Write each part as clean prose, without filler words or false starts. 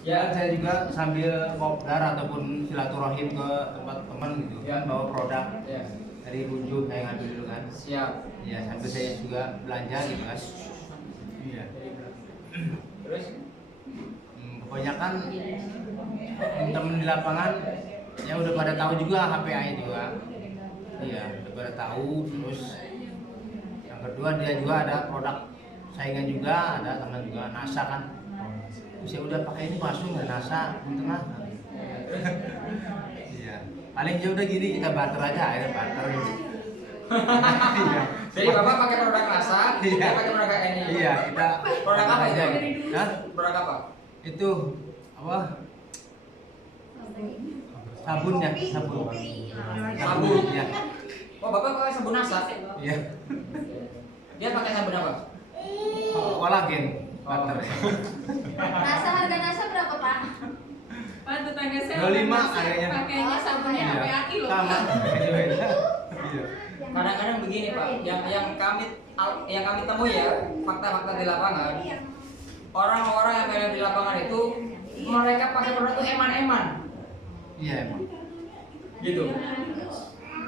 Ya, saya juga sambil kopdar ataupun silaturahim ke tempat teman gitu, ya, bawa produk ya, dari Bunju kayak ngambil dulu kan. siap. Ya, sambil saya juga belanja gitu kan. Iya. Terus Kebanyakan temen di lapangan ya udah pada tahu juga HPA juga. Iya, udah pada tahu. Terus yang kedua dia juga ada produk saingan juga, ada teman juga NASA kan. Saya udah pakai ini langsung nggak NASA di tengah. Iya. Paling ya udah gini kita barter aja, akhirnya barter gitu. Iya. jadi Bapak pakai produk NASA, Iya. kita pakai produk ini. Iya, kita Produk apa aja. itu? Hah? Produk apa? Itu apa? Sabun ya, sabun. Sabun. Ya. Oh, Bapak pakai sabun NASA? Iya. Dia pakai sabun apa? Kolagen. Butter. Nasa, harga nasa berapa Pak? Pak, tetangga saya 25 nasa kayaknya. pakainya sabunnya Iya. HPA kilo. Sama. Iya. Kadang-kadang begini Pak, yang kami temui ya, fakta-fakta di lapangan, orang-orang yang berada di lapangan itu mereka pakai produk itu eman-eman, Iya emang. gitu.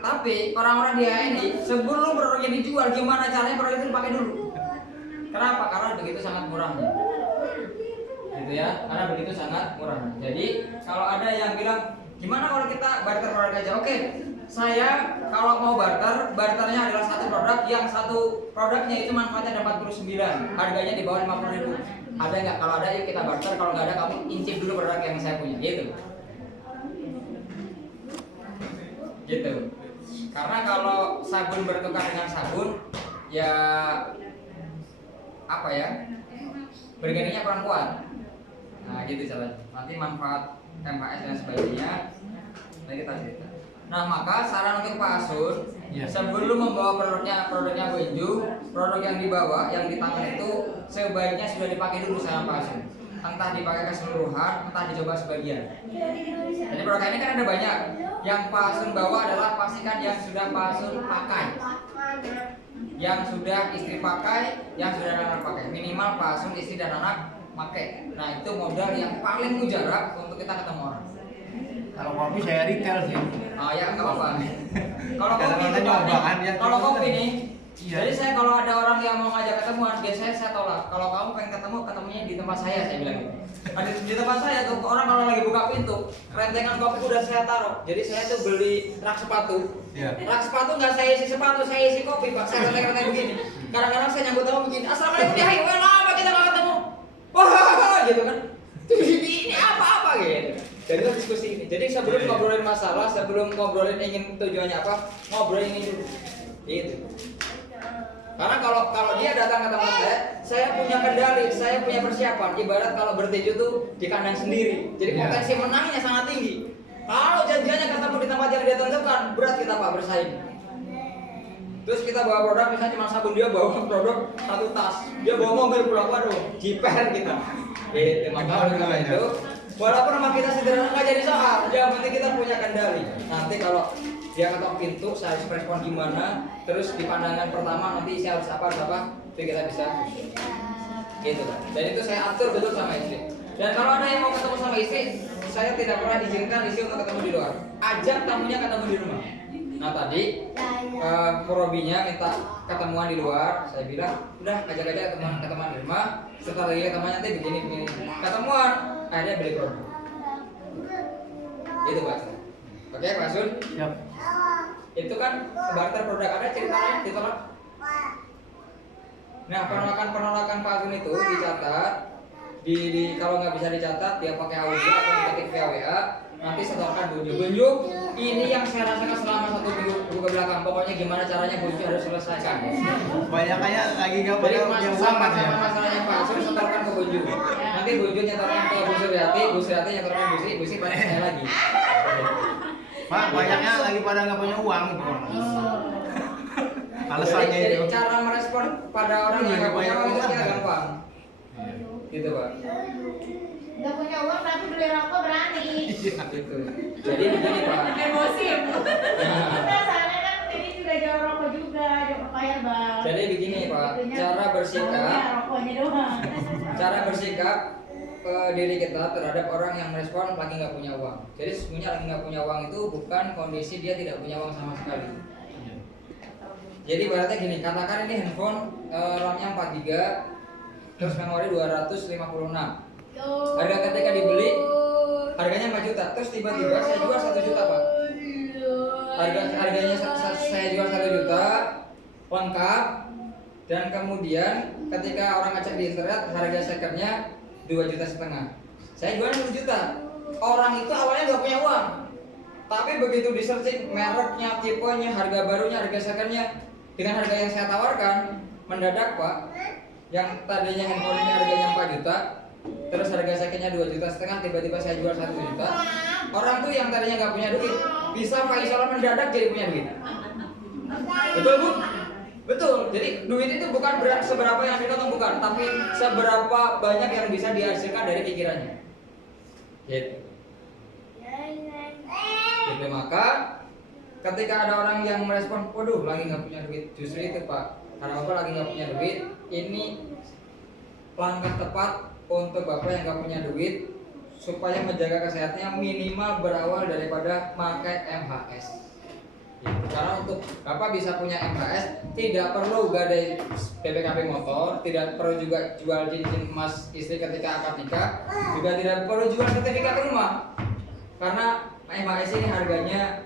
Tapi orang-orang di ini sebelum produknya dijual, gimana caranya produk itu dipakai dulu? Kenapa? Karena begitu sangat murahnya, gitu ya. Karena begitu sangat murah. Jadi kalau ada yang bilang gimana kalau kita barter produk aja? Oke, saya kalau mau barter, barternya adalah satu produk yang satu produknya itu manfaatnya ada 49, harganya di bawah 50.000. Ada nggak? Kalau ada yuk kita barter, kalau nggak ada kamu incip dulu produk yang saya punya, gitu. Gitu. Karena kalau sabun bertukar dengan sabun, ya apa ya? Bargainingnya kurang kuat. Nah, gitu caranya. Nanti manfaat MHS dan sebagainya. Nanti kita cerita. Nah, maka saran untuk Pak Asun, Ya. sebelum membawa produknya Bunju, produk yang dibawa, yang di tangan itu sebaiknya sudah dipakai dulu sama Pak Asun. Entah dipakai keseluruhan, entah dicoba sebagian. Jadi produk ini kan ada banyak. Yang Pak Asun bawa adalah pastikan yang sudah Pak Asun pakai, yang sudah istri pakai, yang sudah anak pakai. Minimal Pak Asun, istri dan anak pakai. Nah, itu modal yang paling mujarab untuk kita ketemu orang. Kalau kopi saya retail sih. Oh ya, nggak apa-apa. Kalau kopi Kadang-kadang itu Pak, nyobaan nih, ya, kalau terus kopi kan. nih, Iya. jadi saya kalau ada orang yang mau ngajak ketemuan, biasanya saya tolak. Kalau kamu pengen ketemu, ketemunya di tempat saya bilang gitu. Ada di tempat saya tuh orang kalau lagi buka pintu, rentengan kopi udah saya taruh. Jadi saya tuh beli rak sepatu. Iya. Rak sepatu nggak saya isi sepatu, saya isi kopi Pak. Saya renteng-renteng begini. Kadang-kadang saya nyambut tamu begini. Assalamualaikum ya, hai, lama kita nggak ketemu. Wah, gitu kan. Ini apa-apa gitu. Jadi kita diskusi ini. Jadi sebelum ngobrolin masalah, sebelum ngobrolin ingin tujuannya apa, ngobrolin ini dulu. Gitu. Karena kalau dia datang ke tempat saya punya kendali, saya punya persiapan. Ibarat kalau bertinju tuh di kandang sendiri. Jadi Ya. potensi menangnya sangat tinggi. Kalau janjiannya ketemu di tempat yang dia tentukan, berat kita Pak bersaing. Terus kita bawa produk, misalnya cuma sabun, dia bawa produk satu tas, dia bawa mobil pulang, waduh, jiper kita. Gitu, maka oleh karena itu, walaupun nama kita sederhana nggak jadi soal, yang penting kita punya kendali. Nanti kalau dia ketok pintu, saya harus respon gimana, terus di pandangan pertama nanti saya harus apa, itu kita bisa. Gitu kan. Dan itu saya atur betul sama istri. Dan kalau ada yang mau ketemu sama istri, saya tidak pernah izinkan istri untuk ketemu di luar. Ajak tamunya ketemu di rumah. Nah tadi Robinya minta ketemuan di luar, saya bilang udah ajak aja ketemuan di rumah. Setelah lagi ketemuan nanti begini ketemuan, akhirnya beli produk. Itu Pak. Oke Pak Sun. Siap. Itu kan barter produk, ada ceritanya ditolak. Nah penolakan Pak Sun itu dicatat. Kalau nggak bisa dicatat dia pakai audio atau diketik via WA, nanti setorkan Bunju ini yang saya rasakan selama 1 minggu ke belakang. Pokoknya gimana caranya Bunju harus selesaikan. Banyak kayak lagi nggak Jadi pada punya uang sama mas ya. masalahnya Pak Sur setorkan ke Bunju. Nanti Bunju nyetorkan ke Bu Suryati nyetorkan Bu Sri pada saya lagi. Pak, banyaknya lagi pada nggak punya uang gitu. Alasannya Jadi itu. cara merespon pada orang yang nggak punya uang itu kita gampang. Gitu Pak. Nggak punya uang tapi beli rokok berani. Gitu. Jadi begini Pak. Emosi ya Bu. Udah soalnya kan ini juga jual rokok juga, jual bayar Bang. Jadi begini Pak, cara bersikap. Rokoknya doang. Cara bersikap diri kita terhadap orang yang merespon lagi nggak punya uang. Jadi sesungguhnya lagi nggak punya uang itu bukan kondisi dia tidak punya uang sama sekali. Jadi berarti gini, katakan ini handphone RAM-nya 4 GB, terus memori 256. Harga ketika dibeli harganya 4 juta, terus tiba-tiba saya jual 1 juta Pak. Harganya saya jual 1 juta lengkap, dan kemudian ketika orang ngecek di internet harga secondnya 2,5 juta. Saya jual 1 juta. Orang itu awalnya nggak punya uang, tapi begitu di searching mereknya, tipenya, harga barunya, harga secondnya dengan harga yang saya tawarkan, mendadak Pak, yang tadinya handphone ini harganya 4 juta, terus harga secondnya 2,5 juta, tiba-tiba saya jual 1 juta. Orang tuh yang tadinya nggak punya duit bisa Faisal mendadak jadi punya duit. Betul Bu? Betul. Jadi duit itu bukan seberapa yang ditotong, bukan, tapi seberapa banyak yang bisa dihasilkan dari pikirannya. Gitu. Jadi maka ketika ada orang yang merespon, waduh lagi nggak punya duit, justru itu Pak, karena Bapak lagi nggak punya duit, ini langkah tepat untuk Bapak yang nggak punya duit supaya menjaga kesehatannya minimal berawal daripada pakai MHS. Gitu. Karena untuk Bapak bisa punya MHS tidak perlu gadai BPKB motor, tidak perlu juga jual cincin emas istri ketika akad nikah, juga tidak perlu jual sertifikat rumah. Karena MHS ini harganya,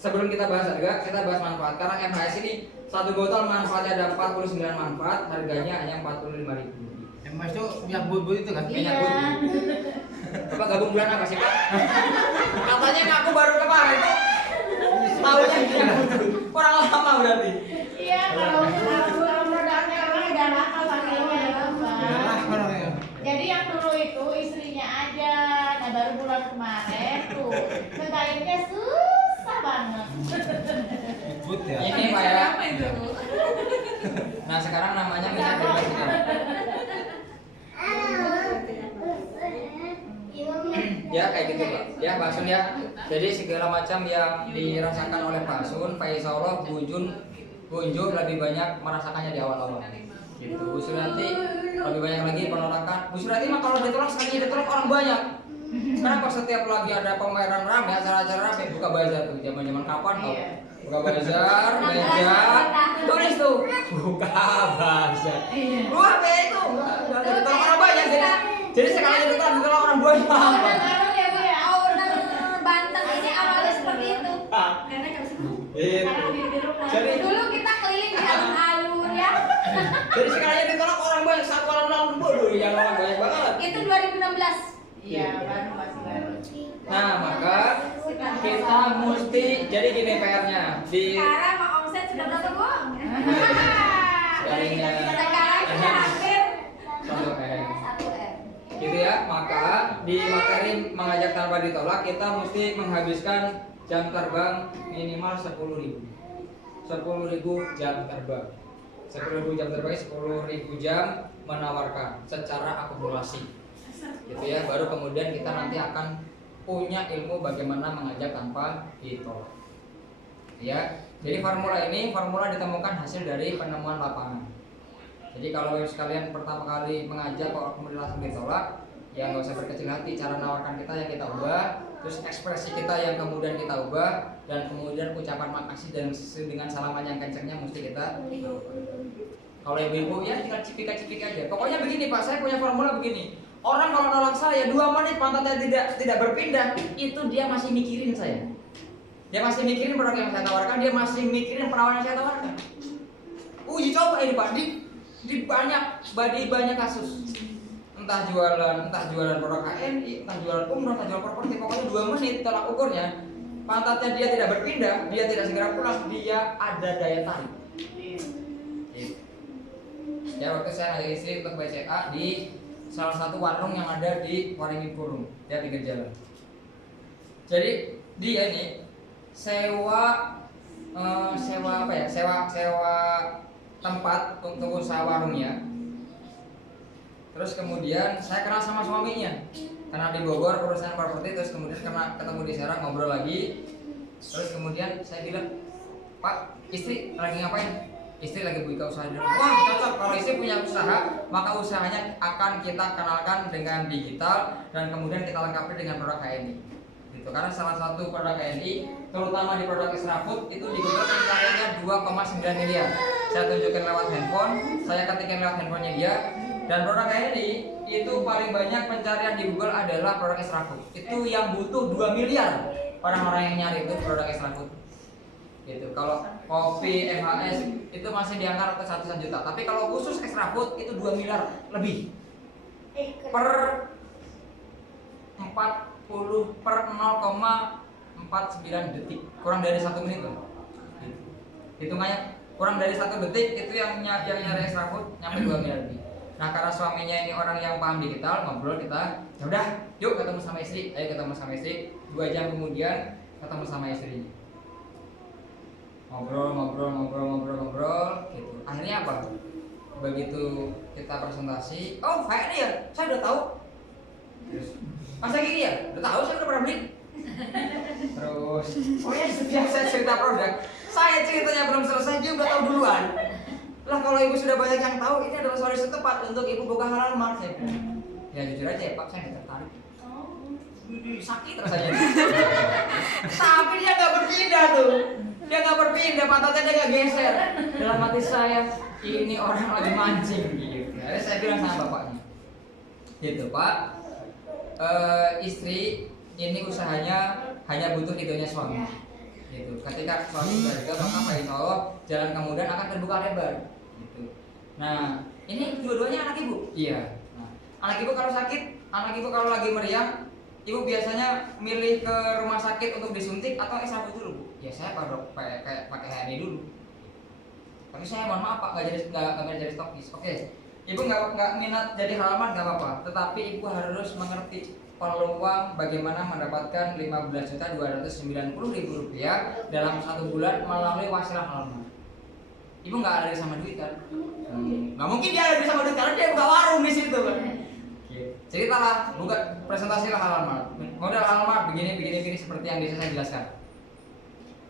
sebelum kita bahas harga, kita bahas manfaat. Karena MHS ini satu botol manfaatnya ada 49 manfaat, harganya hanya 45.000. Mas itu minyak bubut itu kan? Minyak bubut. Bapak gabung bulan apa sih Pak? Katanya ngaku baru kemarin. Tahunya minyak bubut. Kurang lama berarti. Iya, kalau produknya orang udah lama pakainya ya Pak. Jadi yang dulu itu istrinya aja, nah baru bulan kemarin tuh ngegayungnya susah banget. Bubut ya. Ini Pak ya. Apa itu Bu? Nah sekarang namanya minyak bubut. Ya kayak gitu Pak. Ya Pak Sun ya. Jadi segala macam yang dirasakan oleh Pak Sun, Pak Insya Allah Gunjung lebih banyak merasakannya di awal-awal. Gitu. Bu Suranti lebih banyak lagi penolakan. Bu Suranti mah kalau ditolak sekali ditolak orang banyak. Sekarang pas setiap lagi ada pameran rame, acara-acara rame, buka bazar tuh. Zaman-zaman kapan tau? Buka bazar, meja, tulis tuh. Buka bazar. Lu apa itu? Ditolak orang banyak jadi sekali ditolak orang banyak. Ngaruh ya Bu ya. Owner Banten ini awalnya seperti itu. Karena kalau Itu. Jadi Dulu kita keliling di alun-alun ya. jadi sekali ditolak orang banyak, satu alun-alun dulu yang orang banyak banget. Itu 2016. Iya, baru masih baru. Nah, maka kita mesti jadi gini PR-nya di Sekarang mau omset sudah berapa Bu? sekalinya Sekarang sudah hampir 1M. 1M. Gitu ya. Maka di materi mengajak tanpa ditolak kita mesti menghabiskan jam terbang minimal 10.000. 10.000 jam terbang. 10.000 jam terbang, 10.000 jam menawarkan secara akumulasi. Gitu ya, baru kemudian kita nanti akan punya ilmu bagaimana mengajak tanpa ditolak. Ya, jadi formula ini ditemukan hasil dari penemuan lapangan. Jadi kalau sekalian pertama kali mengajak kok kemudian langsung ditolak, ya nggak usah berkecil hati. Cara menawarkan kita yang kita ubah, terus ekspresi kita yang kemudian kita ubah, dan kemudian ucapan makasih dan dengan salaman yang kencangnya mesti kita ubah. Kalau ibu-ibu ya tinggal cipika-cipika aja. Pokoknya begini Pak, saya punya formula begini. Orang kalau nolak saya 2 menit pantatnya tidak berpindah, itu dia masih mikirin saya. Dia masih mikirin produk yang saya tawarkan, dia masih mikirin penawaran yang saya tawarkan. Uji coba ini Pak, di banyak kasus. Entah jualan produk HNI, entah jualan umroh, entah jualan properti, pokoknya 2 menit tolak ukurnya. Pantatnya dia tidak berpindah, dia tidak segera pulang, dia ada daya tarik. Ya waktu saya ngajak istri untuk BCA di salah satu warung yang ada di Waringin Kurung, ya pinggir jalan. Jadi dia ini sewa tempat untuk usaha warungnya. Terus kemudian saya kenal sama suaminya, karena di Bogor urusan properti, terus kemudian karena ketemu di Serang ngobrol lagi. Terus kemudian saya bilang, Pak, istri lagi ngapain? istri lagi buka usaha di rumah. Wah, cocok. Kalau istri punya usaha, maka usahanya akan kita kenalkan dengan digital dan kemudian kita lengkapi dengan produk HNI. Gitu. Karena salah satu produk HNI, terutama di produk Extra Food itu di Google pencariannya 2,9 miliar. Saya tunjukkan lewat handphone, saya ketikkan lewat handphonenya dia. Dan produk HNI itu paling banyak pencarian di Google adalah produk Extra Food. Itu yang butuh 2 miliar orang-orang yang nyari itu produk Extra Food. Gitu. Kalau kopi MHS itu masih di angka atas 100 juta. Tapi kalau khusus Extra Food itu 2 miliar lebih per 0,49 detik, kurang dari 1 menit tuh. Hitungannya kurang dari 1 detik itu yang nyari Extra Food nyampe 2 miliar lebih. Nah, karena suaminya ini orang yang paham digital, ngobrol kita, ya udah, yuk ketemu sama istri, ayo ketemu sama istri. 2 jam kemudian ketemu sama istrinya. Ngobrol gitu. Akhirnya apa? Begitu kita presentasi, oh kayak ini ya, saya udah tahu. Terus, masa gini ya, udah tahu, saya udah pernah beli. Terus, oh ya setiap saya cerita produk, saya ceritanya belum selesai, dia udah tahu duluan. Lah kalau ibu sudah banyak yang tahu, ini adalah solusi tepat untuk ibu buka halal mart. Saya bilang, ya jujur aja ya Pak, saya nggak tertarik. Sakit rasanya. Tapi dia nggak berpindah tuh. Dia nggak berpindah, pantatnya dia nggak geser. Dalam hati saya, ini orang lagi mancing gitu. Akhirnya saya bilang sama bapaknya, gitu Pak, istri ini usahanya hanya butuh ridhonya suami. Gitu. Ketika suami sudah ridho, maka insya Allah jalan kemudian akan terbuka lebar. Gitu. Nah, ini dua-duanya anak ibu. Iya. Nah, anak ibu kalau sakit, anak ibu kalau lagi meriang, ibu biasanya milih ke rumah sakit untuk disuntik atau Extra Food dulu, Bu? Ya saya pakai HNI dulu. Tapi saya mohon maaf Pak, nggak jadi stokis. Oke, ibu nggak minat jadi halal mart nggak apa-apa. Tetapi ibu harus mengerti peluang bagaimana mendapatkan Rp15.290.000 dalam 1 bulan melalui wasilah halal mart. Ibu nggak ada sama duit kan? Nggak mungkin dia ada sama duit karena dia buka warung di situ kan. Ceritalah, buka presentasi lah halal mart. Modal halal mart begini seperti yang bisa saya jelaskan.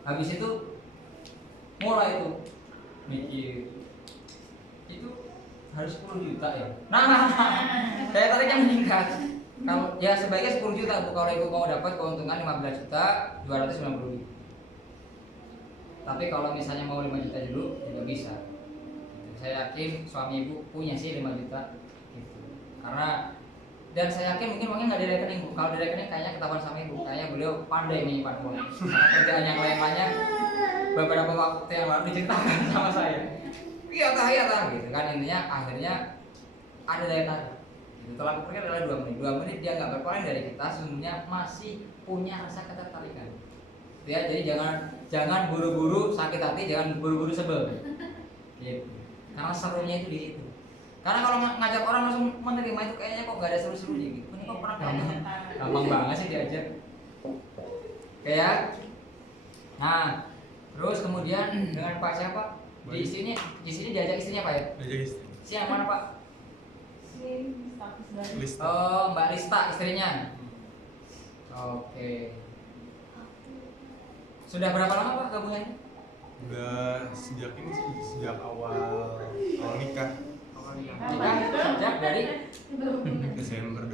Habis itu mulai itu mikir itu harus 10 juta ya. Nah, saya tariknya meningkat. Kalau ya sebaiknya 10 juta Bu, kalau ibu mau dapat keuntungan 15.290.000. Tapi kalau misalnya mau 5 juta dulu juga bisa. Saya yakin suami ibu punya sih 5 juta gitu. Karena dan saya yakin mungkin uangnya nggak di rekening Bu. Kalau di rekening kayaknya ketahuan sama ibu. Kayaknya beliau pandai menyimpan uang. Karena kerjaan yang lain-lainnya beberapa waktu yang lalu diceritakan sama saya. Iya tah gitu kan, intinya akhirnya ada daya tarik. Setelah berpikir adalah 2 menit. 2 menit dia nggak berpaling dari kita, sesungguhnya masih punya rasa ketertarikan. Ya, jadi jangan buru-buru sakit hati, jangan buru-buru sebel. Gitu. Karena serunya itu di situ. Karena kalau ngajak orang langsung menerima itu kayaknya kok gak ada seru-serunya gitu. Ini kok pernah gampang banget sih diajak. Kayak. Nah, terus kemudian dengan Pak siapa? Di sini diajak istrinya Pak ya? Diajak istri. Siapa mana Pak? Lista. Oh, Mbak Lista istrinya. Oke. Sudah berapa lama Pak gabungannya? Udah sejak ini sih, sejak awal nikah. Nikah sejak dari Desember